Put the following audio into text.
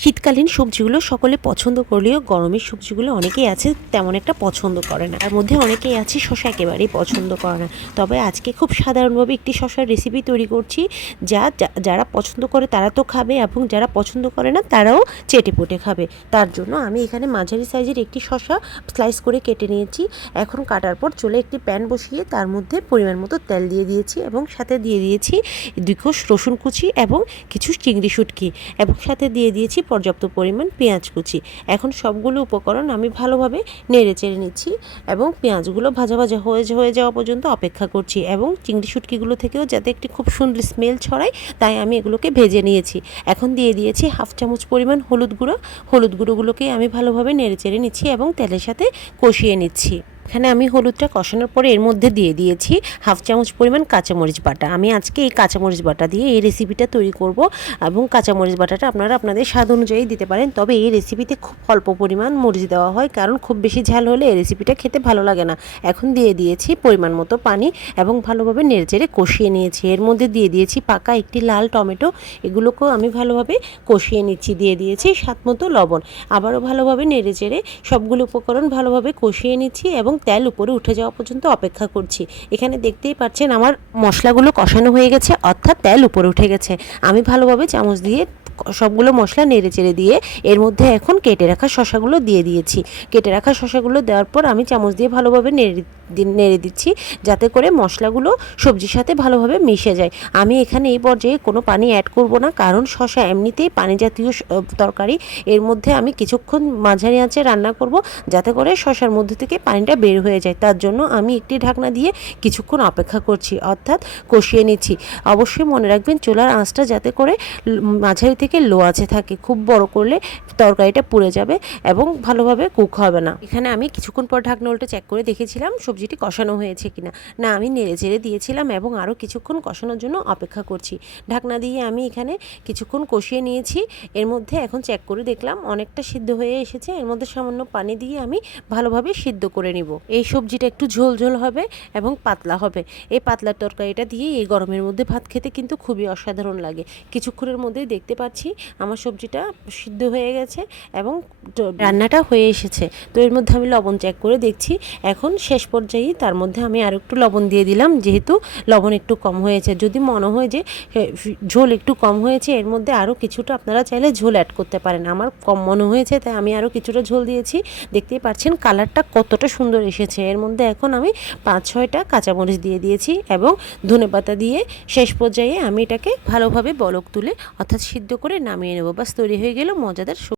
শীতকালীন সবজিগুলো সকলে পছন্দ করলেও গরমের সবজিগুলো অনেকেই আছে তেমন একটা পছন্দ করে না। তার মধ্যে অনেকেই আছে শশা একেবারেই পছন্দ করে না। তবে আজকে খুব সাধারণভাবে একটি শশার রেসিপি তৈরি করছি যা যারা পছন্দ করে তারা তো খাবে এবং যারা পছন্দ করে না তারাও চেটে পুটে খাবে। তার জন্য আমি এখানে মাঝারি সাইজের একটি শশা স্লাইস করে কেটে নিয়েছি। এখন কাটার পর চলে একটি প্যান বসিয়ে তার মধ্যে পরিমাণ মতো তেল দিয়ে দিয়েছি এবং সাথে দিয়ে দিয়েছি দুই কোষ রসুন কুচি এবং কিছু চিংড়ি শুটকি এবং সাথে দিয়ে দিয়েছি পর্যাপ্ত পরিমাণ পেঁয়াজ কুচি। এখন সবগুলো উপকরণ আমি ভালোভাবে নেড়ে চেড়ে নিচ্ছি এবং পেঁয়াজগুলো ভাজা ভাজা হয়ে হয়ে যাওয়া পর্যন্ত অপেক্ষা করছি এবং চিংড়ি শুটকিগুলো থেকেও যাতে একটি খুব সুন্দর স্মেল ছড়ায়, তাই আমি এগুলোকে ভেজে নিয়েছি। এখন দিয়ে দিয়েছি হাফ চামচ পরিমাণ হলুদ গুঁড়ো। হলুদ গুঁড়োগুলোকে আমি ভালোভাবে নেড়ে চেড়ে নিচ্ছি এবং তেলের সাথে কষিয়ে নিচ্ছি। এখানে আমি হলুদটা কষানোর পরে এর মধ্যে দিয়ে দিয়েছি হাফ চামচ পরিমাণ কাঁচামরিচ বাটা। আমি আজকে এই কাঁচামরিচ বাটা দিয়ে এই রেসিপিটা তৈরি করব এবং কাঁচামরিচ বাটাটা আপনারা আপনাদের স্বাদ অনুযায়ী দিতে পারেন। তবে এই রেসিপিতে খুব অল্প পরিমাণ মরিচ দেওয়া হয়, কারণ খুব বেশি ঝাল হলে এই রেসিপিটা খেতে ভালো লাগে না। এখন দিয়ে দিয়েছি পরিমাণ মতো পানি এবং ভালোভাবে নেড়েচেড়ে কষিয়ে নিয়েছি। এর মধ্যে দিয়ে দিয়েছি পাকা একটি লাল টমেটো। এগুলোকেও আমি ভালোভাবে কষিয়ে নিচ্ছি। দিয়ে দিয়েছি স্বাদ মতো লবণ। আবারও ভালোভাবে নেড়েচেড়ে সবগুলো উপকরণ ভালোভাবে কষিয়ে নিচ্ছি এবং তেল উপরে উঠে যাওয়া পর্যন্ত অপেক্ষা করছি। এখানে দেখতেই পাচ্ছেন আমার মশলাগুলো কষানো হয়ে গেছে, অর্থাৎ তেল উপরে উঠে গেছে। আমি ভালোভাবে চামচ দিয়ে সবগুলো মশলা নেড়ে চেড়ে দিয়ে এর মধ্যে এখন কেটে রাখা শশাগুলো দিয়ে দিয়েছি। কেটে রাখা শশাগুলো দেওয়ার পর আমি চামচ দিয়ে ভালোভাবে নেড়ে নেড়ে দিচ্ছি যাতে করে মশলাগুলো সবজির সাথে ভালোভাবে মিশে যায়। আমি এখানে এই পর্যায়ে কোনো পানি অ্যাড করব না, কারণ শশা এমনিতেই পানি জাতীয় তরকারি। এর মধ্যে আমি কিছুক্ষণ মাঝারি আঁচে রান্না করব যাতে করে শশার মধ্যে থেকে পানিটা বের হয়ে যায়। তার জন্য আমি একটি ঢাকনা দিয়ে কিছুক্ষণ অপেক্ষা করছি, অর্থাৎ কষিয়ে নিচ্ছি। অবশ্যই মনে রাখবেন, চুলার আঁচটা যাতে করে মাঝারি থেকে লো আছে থাকে, খুব বড় করলে তরকারিটা পুড়ে যাবে এবং ভালোভাবে কুক হবে না। এখানে আমি কিছুক্ষণ পর ঢাকনা উল্টে চেক করে দেখেছিলাম সবজিটি কষানো হয়েছে কিনা। না, আমি নেড়ে চেড়ে দিয়েছিলাম এবং আরও কিছুক্ষণ কষানোর জন্য অপেক্ষা করছি। ঢাকনা দিয়ে আমি এখানে কিছুক্ষণ কষিয়ে নিয়েছি। এর মধ্যে এখন চেক করে দেখলাম অনেকটা সিদ্ধ হয়ে এসেছে। এর মধ্যে সামান্য পানি দিয়ে আমি ভালোভাবে সিদ্ধ করে নিব। এই সবজিটা একটু ঝোল ঝোল হবে এবং পাতলা হবে। এই পাতলা তরকারিটা দিয়ে এই গরমের মধ্যে ভাত খেতে কিন্তু খুবই অসাধারণ লাগে। কিছুক্ষণের মধ্যেই দেখতে পাচ্ছি আমার সবজিটা সিদ্ধ হয়ে গেছে এবং রান্নাটা হয়ে এসেছে। তো এর মধ্যে আমি লবণ চেক করে দেখছি। এখন শেষ পর্যায়ে তার মধ্যে আমি আর একটু লবণ দিয়ে দিলাম, যেহেতু লবণ একটু কম হয়েছে। যদি মনে হয় যে ঝোল একটু কম হয়েছে, এর মধ্যে আরও কিছুটা আপনারা চাইলে ঝোল অ্যাড করতে পারেন। আমার কম মনে হয়েছে, তাই আমি আরও কিছুটা ঝোল দিয়েছি। দেখতেই পাচ্ছেন কালারটা কতটা সুন্দর এসেছে। এর মধ্যে এখন আমি পাঁচ ছয়টা কাঁচামরিচ দিয়ে দিয়েছি এবং ধনেপাতা দিয়ে শেষ পর্যায়ে আমি এটাকে ভালোভাবে বলক তুলে অর্থাৎ সিদ্ধ করে নামিয়ে নেব বাস তৈরি হয়ে গেল মজাদার।